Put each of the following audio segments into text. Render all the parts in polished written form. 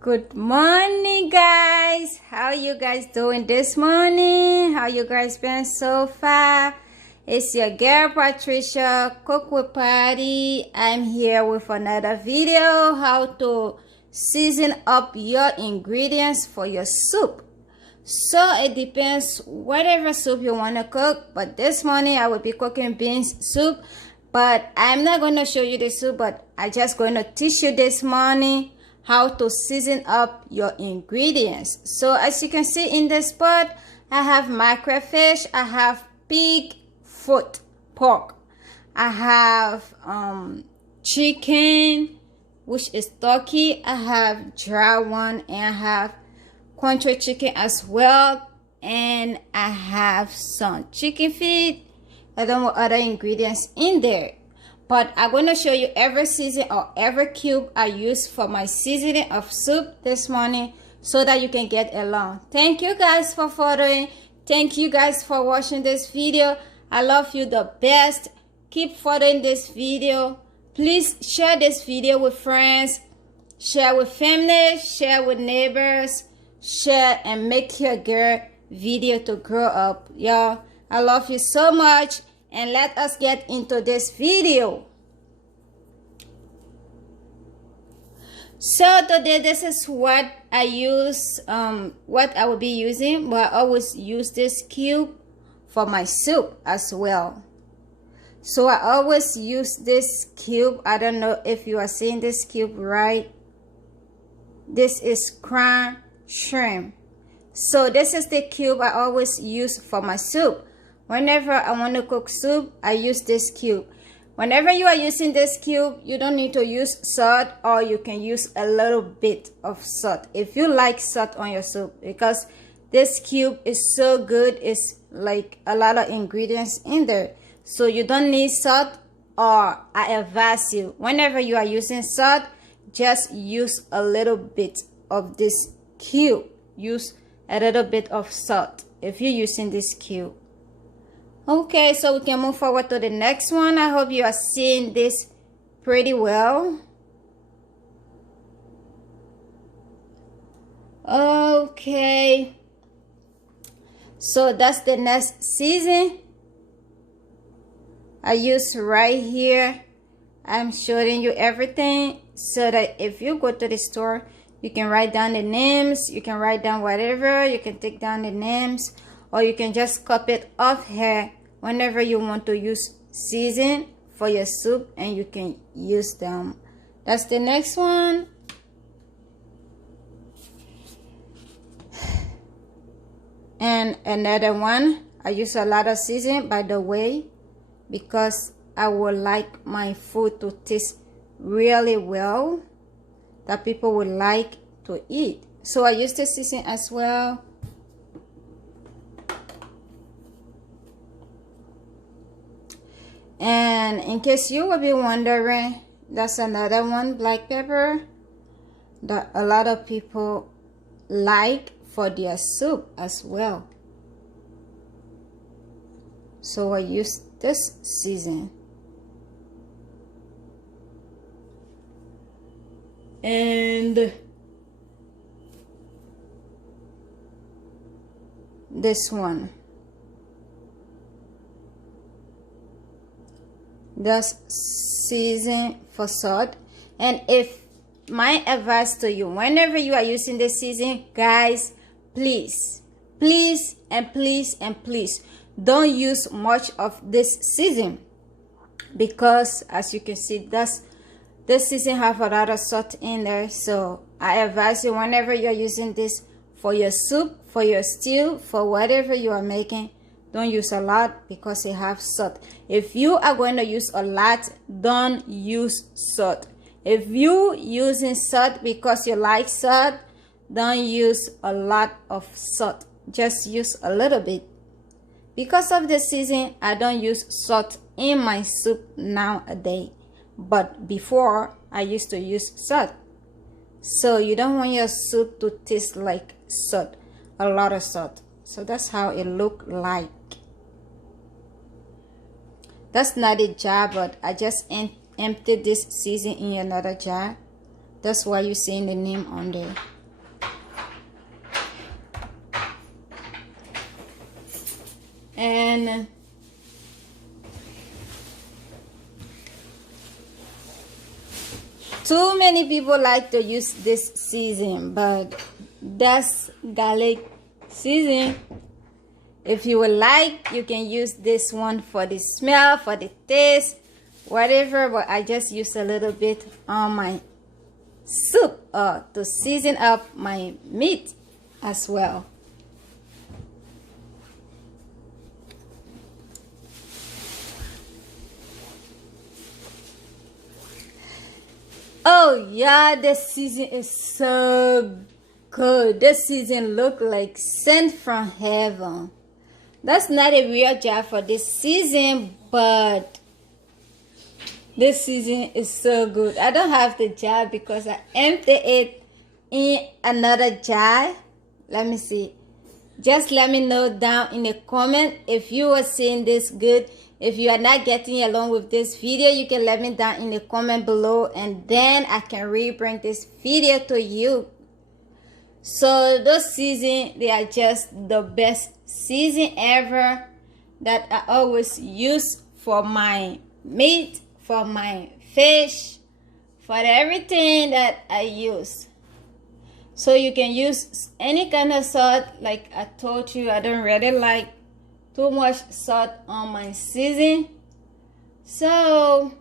Good morning, guys. How you guys doing this morning? How you guys been so far? It's your girl Patricia, Cook with Patty. I'm here with another video how to season up your ingredients for your soup. So it depends whatever soup you want to cook, but this morning I will be cooking beans soup. But I'm not going to show you the soup, but I'm just going to teach you this morning how to season up your ingredients. So as you can see in this pot, I have microfish, I have pig foot pork, I have chicken, which is turkey, I have dry one, and I have country chicken as well, and I have some chicken feet and then other ingredients in there. But I'm going to show you every season or every cube I use for my seasoning of soup this morning so that you can get along. Thank you guys for following. Thank you guys for watching this video. I love you the best. Keep following this video. Please share this video with friends, share with family, share with neighbors, share and make your girl video to grow up. Y'all, I love you so much. And let us get into this video. So today this is what I use, what I will be using. But I always use this cube for my soup as well. So I always use this cube. I don't know if you are seeing this cube right. This is crown shrimp. So this is the cube I always use for my soup. Whenever I want to cook soup, I use this cube. Whenever you are using this cube, you don't need to use salt, or you can use a little bit of salt if you like salt on your soup, because this cube is so good. It's like a lot of ingredients in there, so you don't need salt. Or I advise you, whenever you are using salt, just use a little bit of this cube. Use a little bit of salt if you're using this cube. Okay, so we can move forward to the next one. I hope you are seeing this pretty well. Okay, so that's the next season I use right here. I'm showing you everything so that if you go to the store, you can write down the names, you can write down whatever, you can take down the names, or you can just copy it off here whenever you want to use season for your soup, and you can use them. That's the next one. And another one, I use a lot of season, by the way, because I would like my food to taste really well, that people would like to eat. So I use the season as well. And in case you will be wondering, that's another one, black pepper, that a lot of people like for their soup as well. So I use this season. And this one. That's season for salt. And if my advice to you, whenever you are using this season, guys, please don't use much of this season, because as you can see, this season have a lot of salt in there. So I advise you, whenever you're using this for your soup, for your stew, for whatever you are making, don't use a lot because it have salt. If you are going to use a lot, don't use salt. If you using salt because you like salt, don't use a lot of salt. Just use a little bit. Because of the season, I don't use salt in my soup nowadays. But before, I used to use salt. So you don't want your soup to taste like salt, a lot of salt. So that's how it look like. That's not a jar, but I just emptied this season in another jar. That's why you're seeing the name on there. And too many people like to use this season, but that's garlic season. If you would like, you can use this one for the smell, for the taste, whatever. But I just use a little bit on my soup to season up my meat as well. Oh yeah, this season is so good. This season look like sent from heaven. That's not a real job for this season, but this season is so good. I don't have the jar because I empty it in another jar. Let me see. Just let me know down in the comment if you are seeing this good. If you are not getting along with this video, you can let me down in the comment below, and then I can re-bring this video to you. So those seasons, they are just the best season ever that I always use for my meat, for my fish, for everything that I use. So you can use any kind of salt. Like I told you, I don't really like too much salt on my season. So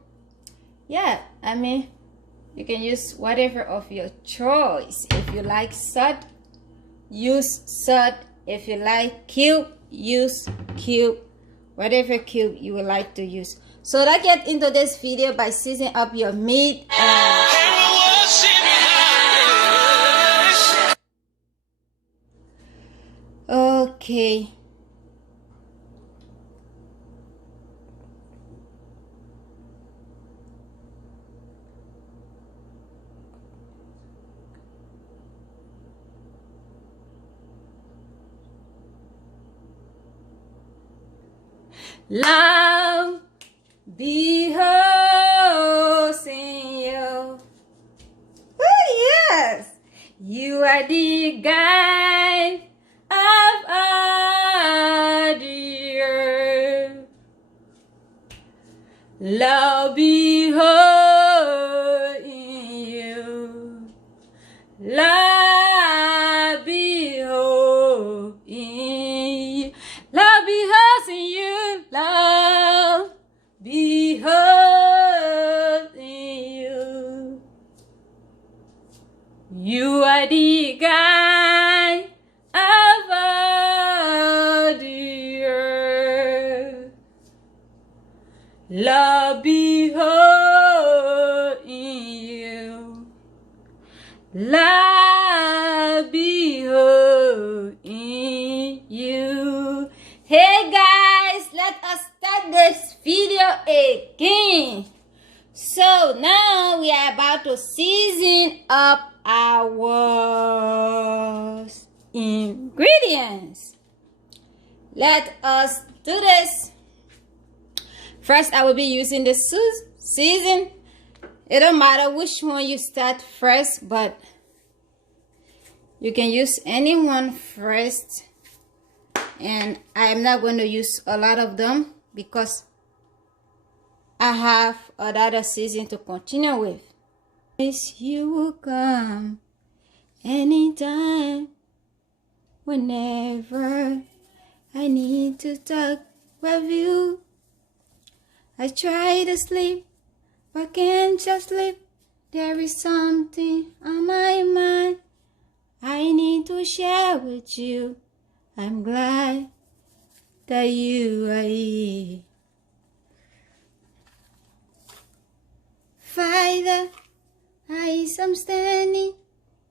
yeah, I mean, you can use whatever of your choice. If you like salt, use salt. If you like cube, use cube. Whatever cube you would like to use. So let's get into this video by seasoning up your meat. Okay. Love beholds in you. Oh yes, you are the guide of all the earth. Love beholds in you. Love beholds in you. Love beholds in you. Love beholds in you. You are the guide of all the earth. Love beholds in you. Love beholds in you. Hey guys, let us start this video again. So now we are about to season up our ingredients. Let us do this. First, I will be using the season. It don't matter which one you start first, but you can use any one first. And I am not going to use a lot of them because I have another season to continue with. You will come anytime, whenever I need to talk with you. I try to sleep, but can't just sleep. There is something on my mind I need to share with you. I'm glad that you are here. Father, I am standing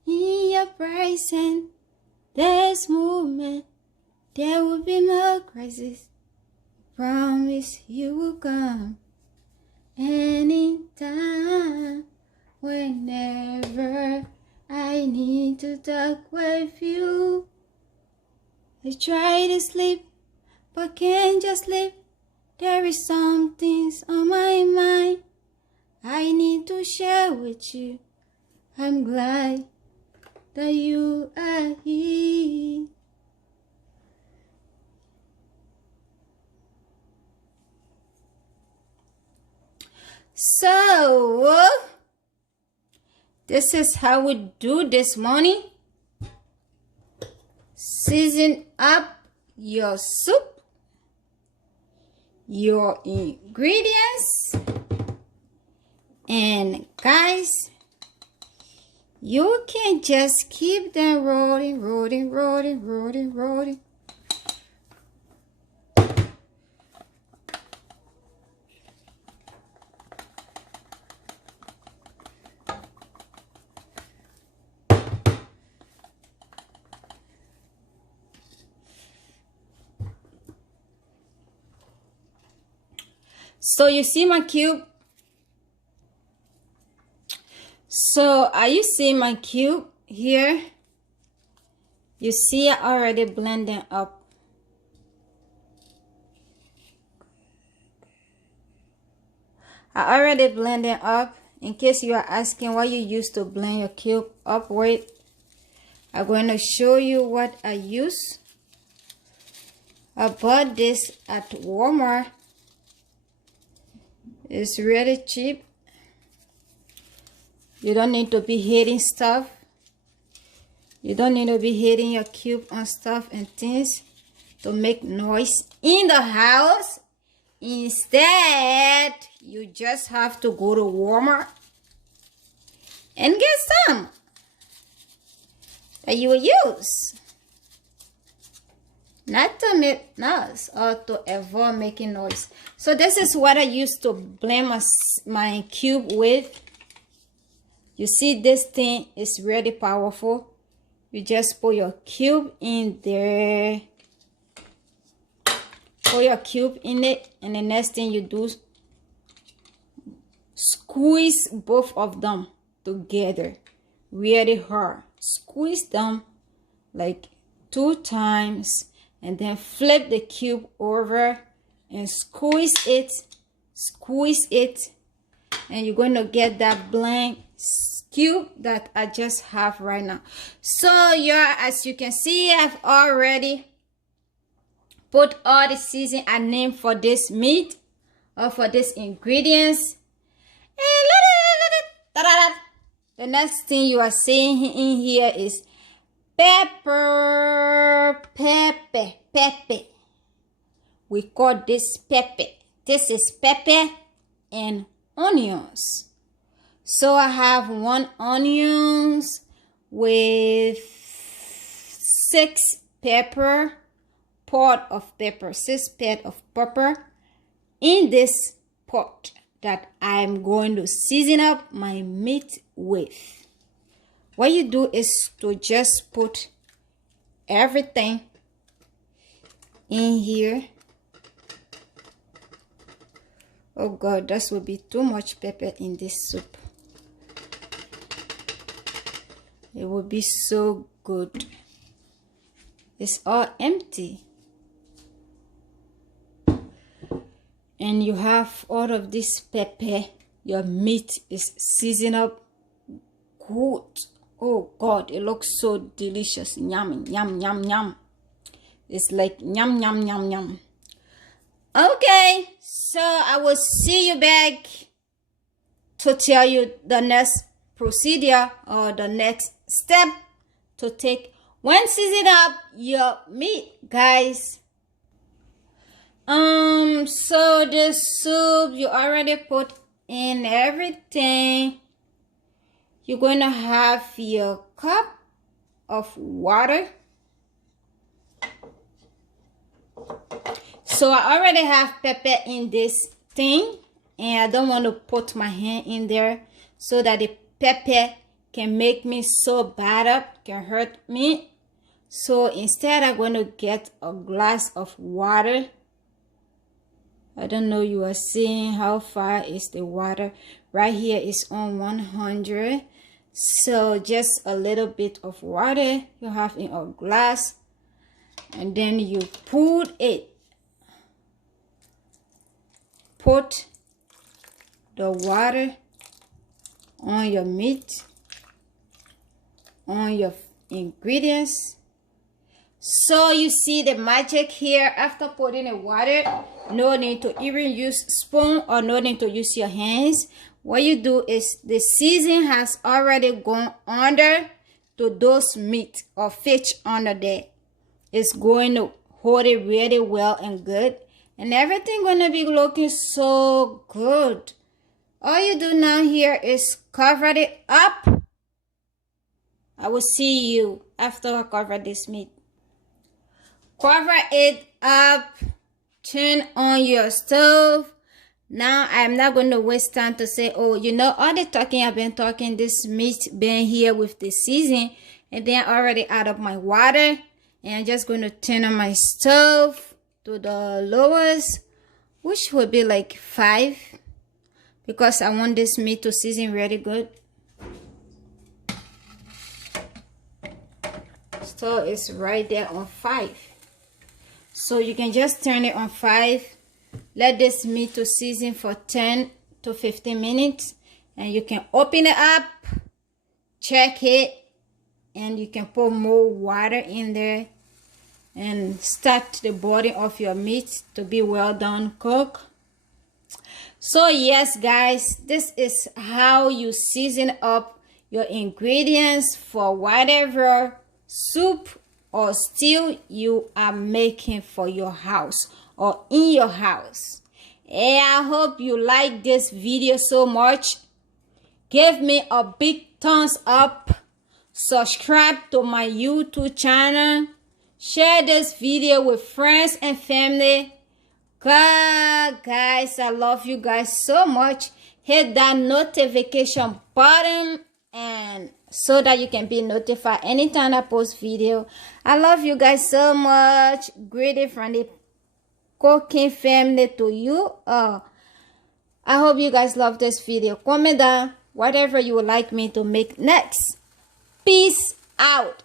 in your presence. This moment, there will be no crisis. Promise you will come anytime, whenever I need to talk with you. I try to sleep, but can't just sleep. There is some things on my mind I need to share with you. I'm glad that you are here. So, this is how we do this morning. Season up your soup, your ingredients, and guys, you can just keep them rolling. So you see my cube? So are you seeing my cube here? You see I already blending up. I already blended up. In case you are asking what you use to blend your cube up with, I'm going to show you what I use. I bought this at Walmart. It's really cheap. You don't need to be hitting stuff. You don't need to be hitting your cube on stuff and things to make noise in the house. Instead, you just have to go to Walmart and get some that you will use. Not to make noise or to avoid making noise. So this is what I used to blend my cube with. You see, this thing is really powerful. You just put your cube in there. Put your cube in it, and the next thing you do, squeeze both of them together really hard. Squeeze them like 2 times, and then flip the cube over and squeeze it, and you're going to get that blend cube that I just have right now. So yeah, as you can see, I've already put all the season I named for this meat or for this ingredients. And the next thing you are seeing in here is pepper. We call this pepper. This is pepper and onions. So I have 1 onions with 6 pepper, pot of pepper, 6 pot of pepper in this pot that I'm going to season up my meat with. What you do is to just put everything in here. Oh God, this will be too much pepper in this soup. It will be so good. It's all empty. And you have all of this pepper. Your meat is seasoned up good. Oh God, it looks so delicious. Yum, yum, yum, yum. It's like yum, yum, yum, yum. Okay, so I will see you back to tell you the next procedure or the next step to take when seasoning up your meat, guys. So the soup, you already put in everything. You're going to have your cup of water. So I already have pepper in this thing, and I don't want to put my hand in there so that the pepper can make me so bad up, can hurt me. So instead, I'm going to get a glass of water. I don't know, you are seeing how far is the water. Right here is on 100. So just a little bit of water you have in a glass, and then you put it. Put the water on your meat. on your ingredients. So you see the magic here. After putting the water, no need to even use spoon or no need to use your hands. What you do is the seasoning has already gone under to those meat or fish under there. It's going to hold it really well and good, and everything gonna be looking so good. All you do now here is cover it up. I will see you after I cover this meat. Cover it up, turn on your stove. Now I'm not going to waste time to say, oh, you know, all the talking I've been talking, this meat been here with the seasoning, and then already out of my water, and I'm just going to turn on my stove to the lowest, which would be like 5, because I want this meat to season really good. So it's right there on 5. So you can just turn it on 5. Let this meat to season for 10 to 15 minutes. And you can open it up, check it, and you can put more water in there and start the body of your meat to be well done cooked. So yes, guys, this is how you season up your ingredients for whatever soup or stew you are making for your house or in your house. And I hope you like this video so much. Give me a big thumbs up. Subscribe to my YouTube channel. Share this video with friends and family. God, guys, I love you guys so much. Hit that notification button and so that you can be notified anytime I post video. I love you guys so much. Greeting from the cooking family to you. I hope you guys love this video. Comment down whatever you would like me to make next. Peace out.